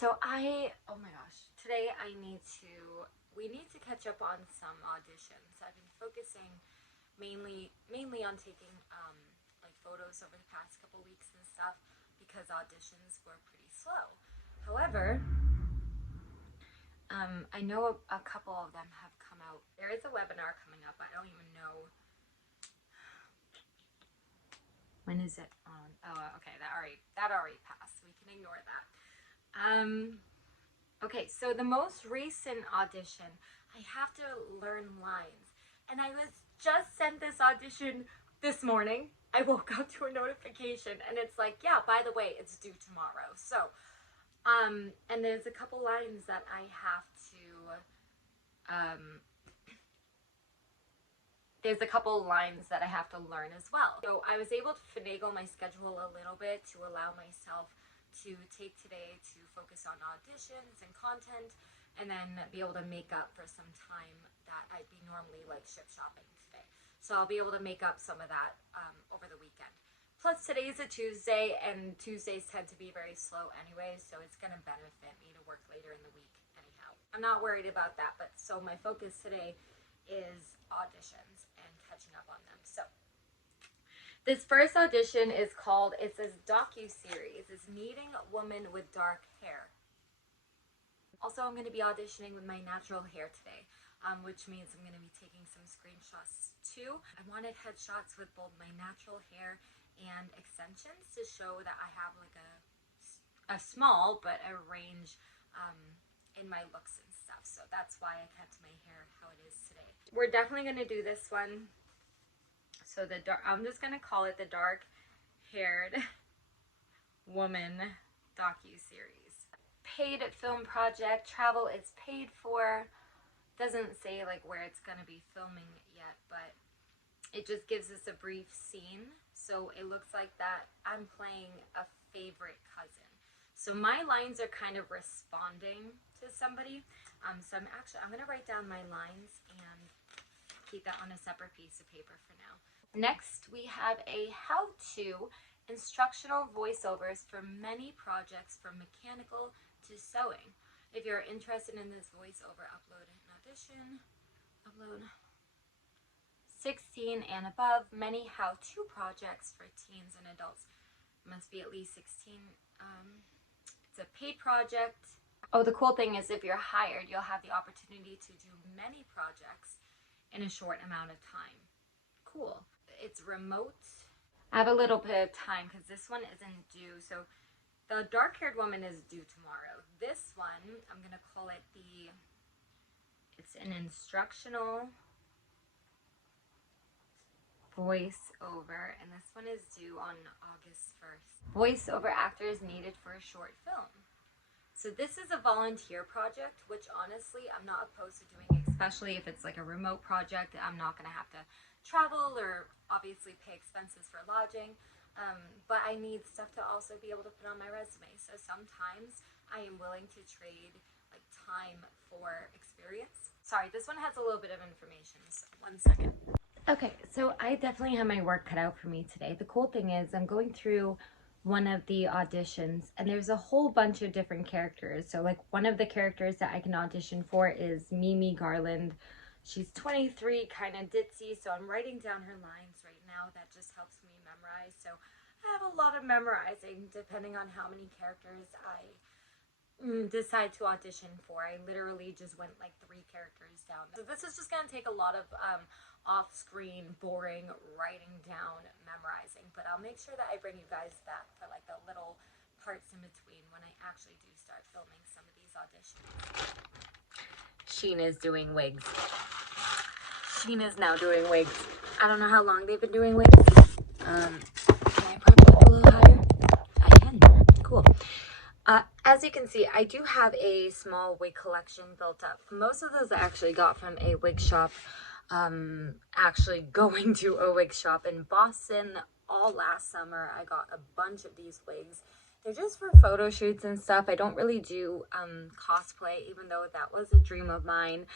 So oh my gosh, today we need to catch up on some auditions. I've been focusing mainly on taking like photos over the past couple weeks and stuff because auditions were pretty slow. However, I know a couple of them have come out. There is a webinar coming up. I don't even know when is it on. Oh, okay, that already passed. We can ignore that. Okay, so the most recent audition, I have to learn lines. And I was just sent this audition this morning. I woke up to a notification and it's like, yeah, by the way, it's due tomorrow. So, and there's a couple lines that I have to, learn as well. So I was able to finagle my schedule a little bit to allow myself to take today to focus on auditions and content, and then be able to make up for some time that I'd be normally like ship shopping today. So I'll be able to make up some of that over the weekend. Plus today's a Tuesday, and Tuesdays tend to be very slow anyway, so it's going to benefit me to work later in the week anyhow. I'm not worried about that, but so my focus today is auditions and catching up on them. So this first audition is called, it says docu-series, is Meeting a Woman with Dark Hair. Also, I'm going to be auditioning with my natural hair today, which means I'm going to be taking some screenshots too. I wanted headshots with both my natural hair and extensions to show that I have like a small but a range in my looks and stuff. So that's why I kept my hair how it is today. We're definitely going to do this one. So I'm just going to call it the Dark-Haired Woman docu-series. Paid film project. Travel is paid for. Doesn't say like where it's going to be filming yet, but it just gives us a brief scene. So it looks like that I'm playing a favorite cousin. So my lines are kind of responding to somebody. So I'm going to write down my lines and keep that on a separate piece of paper for now. Next, we have a how-to instructional voiceovers for many projects from mechanical to sewing. If you're interested in this voiceover, upload an audition. Upload 16 and above, many how-to projects for teens and adults. Must be at least 16. It's a paid project. Oh, the cool thing is if you're hired, you'll have the opportunity to do many projects in a short amount of time. Cool. It's remote. I have a little bit of time because this one isn't due. So the dark-haired woman is due tomorrow. This one, I'm going to call it it's an instructional voiceover, and this one is due on August 1st. Voiceover actors needed for a short film. So this is a volunteer project, which honestly I'm not opposed to doing, especially if it's like a remote project. I'm not going to have to travel or obviously pay expenses for lodging, but I need stuff to also be able to put on my resume. So sometimes I am willing to trade like time for experience. Sorry, this one has a little bit of information, so 1 second. Okay, so I definitely have my work cut out for me today. The cool thing is I'm going through one of the auditions and there's a whole bunch of different characters. So like one of the characters that I can audition for is Mimi Garland. She's 23, kind of ditzy, so I'm writing down her lines right now. That just helps me memorize. So I have a lot of memorizing depending on how many characters I decide to audition for. I literally just went like 3 characters down. So this is just going to take a lot of off-screen, boring writing down, memorizing. But I'll make sure that I bring you guys back for like the little parts in between when I actually do start filming some of these auditions. SHEIN is doing wigs. SHEIN is now doing wigs. I don't know how long they've been doing wigs. Can I prop it up a little higher? I can. Cool. As you can see, I do have a small wig collection built up. Most of those I actually got from a wig shop. Actually going to a wig shop in Boston all last summer. I got a bunch of these wigs. They're just for photo shoots and stuff. I don't really do cosplay, even though that was a dream of mine.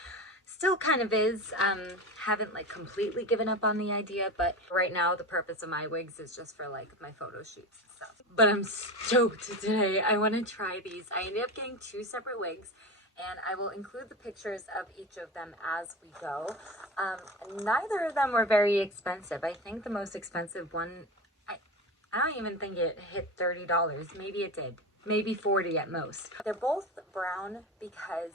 Still kind of is. Haven't like completely given up on the idea, but right now the purpose of my wigs is just for like my photo shoots and stuff. But I'm stoked today. I want to try these. I ended up getting 2 separate wigs, and I will include the pictures of each of them as we go. Neither of them were very expensive. I think the most expensive one, I don't even think it hit $30. Maybe it did. Maybe 40 at most. They're both brown because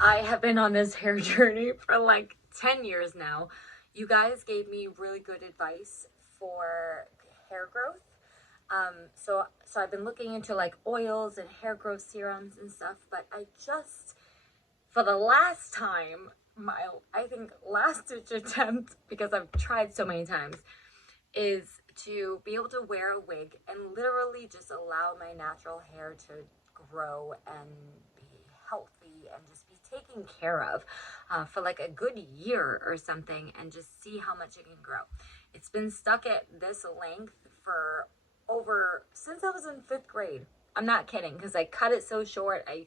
I have been on this hair journey for like 10 years now. You guys gave me really good advice for hair growth. So I've been looking into like oils and hair growth serums and stuff, but I just, for the last time, I think last ditch attempt, because I've tried so many times, is to be able to wear a wig and literally just allow my natural hair to grow and be healthy and just be taken care of for like a good year or something, and just see how much it can grow. It's been stuck at this length for since I was in 5th grade. I'm not kidding, because I cut it so short. I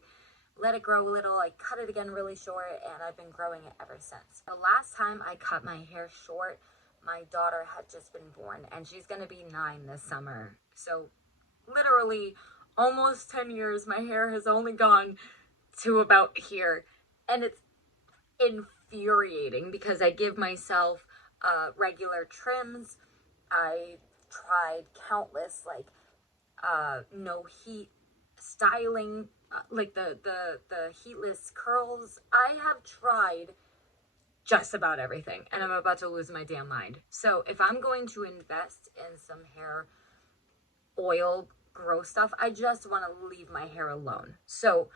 let it grow a little, I cut it again really short, and I've been growing it ever since. The last time I cut my hair short, my daughter had just been born, and she's gonna be 9 this summer. So literally almost 10 years, my hair has only gone to about here, and it's infuriating because I give myself regular trims. I tried countless like no heat styling, like the heatless curls. I have tried just about everything, and I'm about to lose my damn mind. So if I'm going to invest in some hair oil grow stuff, I just want to leave my hair alone. So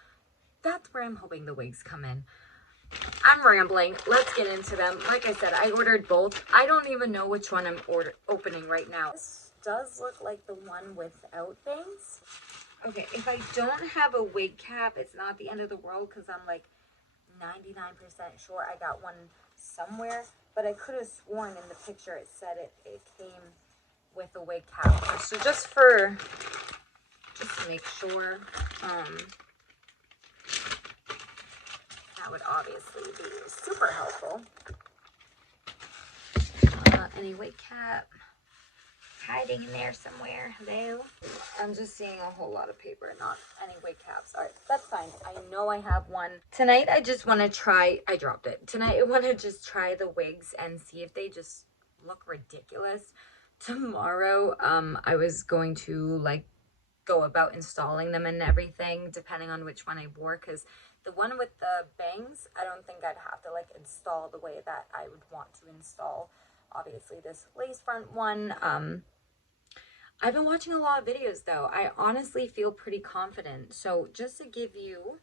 that's where I'm hoping the wigs come in. I'm rambling. Let's get into them. Like I said, I ordered both. I don't even know which one I'm opening right now. This does look like the one without things. Okay, if I don't have a wig cap, it's not the end of the world, because I'm like 99% sure I got one somewhere, but I could have sworn in the picture it said it came with a wig cap. So just to make sure, that would obviously be super helpful. Any wig cap hiding in there somewhere? Hello? I'm just seeing a whole lot of paper, not any wig caps. All right, that's fine. I know I have one. Tonight, I just want to try, I dropped it. Tonight, I want to just try the wigs and see if they just look ridiculous. Tomorrow, I was going to like go about installing them and everything, depending on which one I wore, because the one with the bangs, I don't think I'd have to like install the way that I would want to install. Obviously, this lace front one, I've been watching a lot of videos though. I honestly feel pretty confident. So just to give you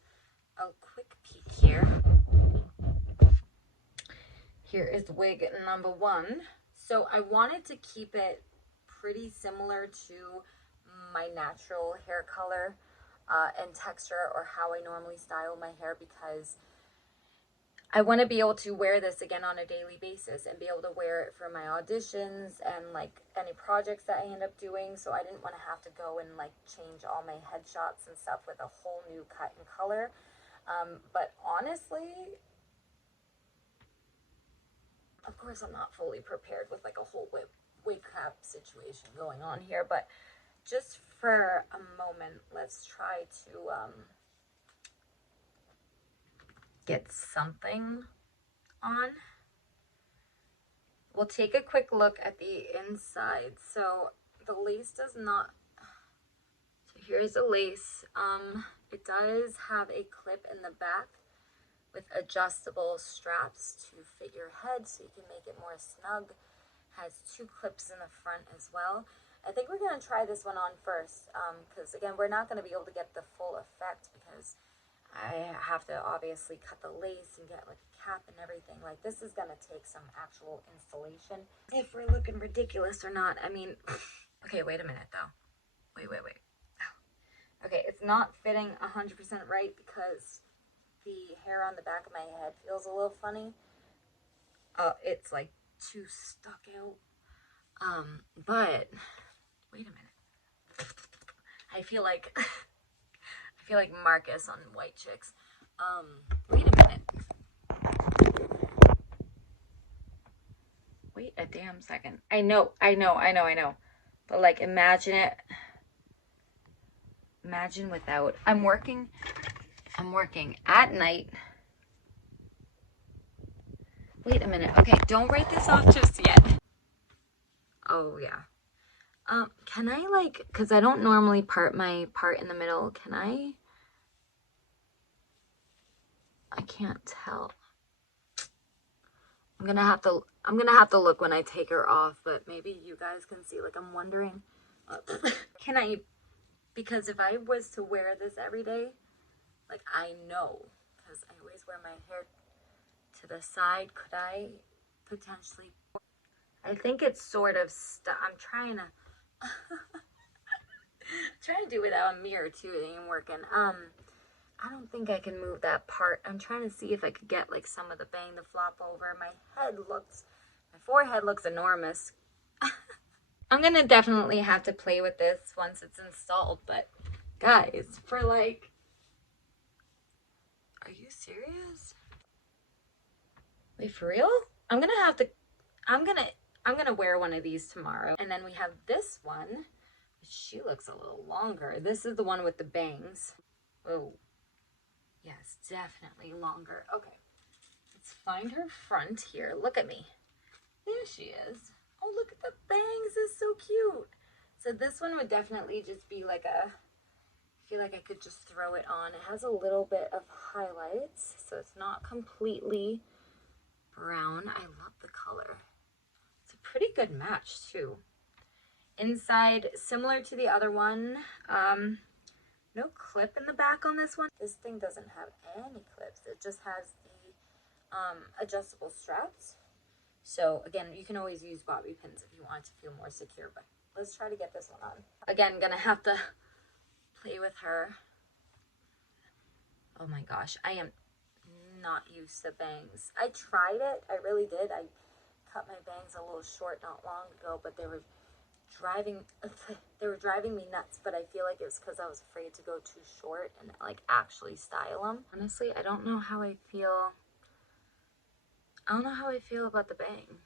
a quick peek here. Here is wig number 1. So I wanted to keep it pretty similar to my natural hair color and texture, or how I normally style my hair, because I want to be able to wear this again on a daily basis and be able to wear it for my auditions and like any projects that I end up doing. So I didn't want to have to go and like change all my headshots and stuff with a whole new cut and color. But honestly, of course, I'm not fully prepared with like a whole wig cap situation going on here, but just for a moment, let's try to get something on. We'll take a quick look at the inside. So the lace does not, so here's the lace. It does have a clip in the back with adjustable straps to fit your head so you can make it more snug. Has 2 clips in the front as well. I think we're going to try this one on first, because again, we're not going to be able to get the full effect because I have to obviously cut the lace and get like a cap and everything. Like, this is going to take some actual installation if we're looking ridiculous or not. I mean, okay, wait a minute though. Wait. Oh. Okay, it's not fitting 100% right because the hair on the back of my head feels a little funny. It's like too stuck out. But wait a minute. I feel like Marcus on White Chicks. Wait a minute. Wait a damn second. I know. But like, imagine it. Imagine without. I'm working at night. Wait a minute. Okay, don't write this off just yet. Oh, yeah. Can I like, because I don't normally part my part in the middle. Can I can't tell. I'm gonna have to look when I take her off, but maybe you guys can see. Like, I'm wondering, can I, because if I was to wear this every day, like, I know, because I always wear my hair to the side, could I potentially, I think it's sort of stuck. I'm trying to do it without a mirror too. It ain't working. I don't think I can move that part. I'm trying to see if I could get like some of the bang to flop over. My forehead looks enormous. I'm gonna definitely have to play with this once it's installed, but guys, for like, are you serious? Wait, for real? I'm gonna wear one of these tomorrow. And then we have this one. She looks a little longer. This is the one with the bangs. Oh, yes, definitely longer. Okay, let's find her front here. Look at me. There she is. Oh, look at the bangs. It's so cute. So this one would definitely just be like a, I feel like I could just throw it on. It has a little bit of highlights, so it's not completely brown. I love the color. It's a pretty good match too. Inside, similar to the other one, no clip in the back on this one. This thing doesn't have any clips. It just has the adjustable straps. So again, you can always use bobby pins if you want to feel more secure, but let's try to get this one on. Again, gonna have to play with her. Oh my gosh, I am not used to bangs. I tried it, I really did. I cut my bangs a little short not long ago, but they were driving me nuts. But I feel like it was because I was afraid to go too short and like actually style them. Honestly, I don't know how I feel. I don't know how I feel about the bang.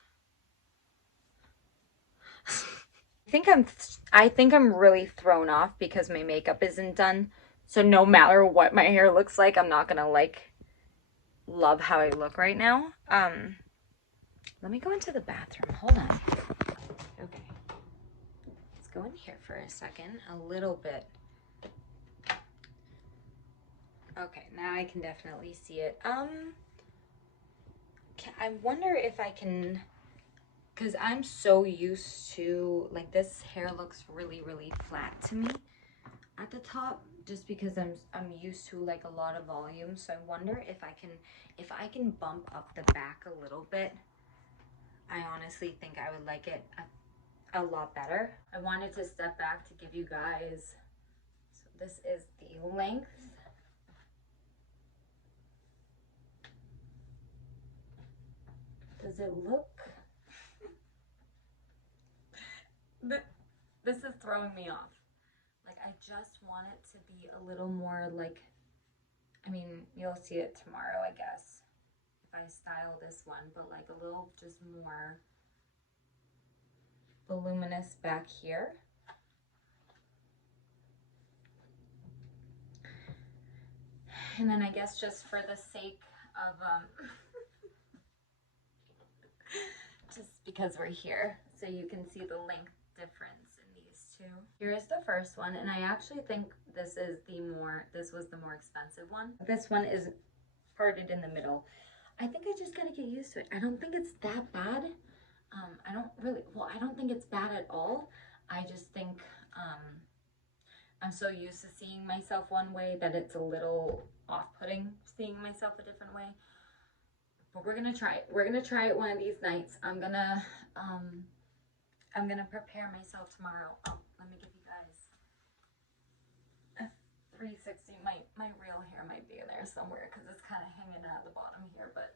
I think I'm really thrown off because my makeup isn't done. So no matter what my hair looks like, I'm not gonna like love how I look right now. Let me go into the bathroom. Hold on. Okay. Let's go in here for a second. A little bit. Okay, now I can definitely see it. I wonder if I can, because I'm so used to, like, this hair looks really, really flat to me at the top, just because I'm used to like a lot of volume. So I wonder if I can bump up the back a little bit. I honestly think I would like it a lot better. I wanted to step back to give you guys, so this is the length. Does it look? This is throwing me off. Like, I just want it to be a little more like, I mean, you'll see it tomorrow, I guess, if I style this one, but like a little just more voluminous back here. And then I guess just for the sake of, just because we're here, so you can see the length difference in these two. Here's the first one, and I actually think this was the more expensive one. This one is parted in the middle. I think I just gotta get used to it. I don't think it's that bad. I don't think it's bad at all. I just think I'm so used to seeing myself one way that it's a little off-putting seeing myself a different way. But we're gonna try it. We're gonna try it one of these nights. I'm gonna prepare myself tomorrow. Oh, let me give you guys a 360. My real hair might be in there somewhere because it's kind of hanging out the bottom here, but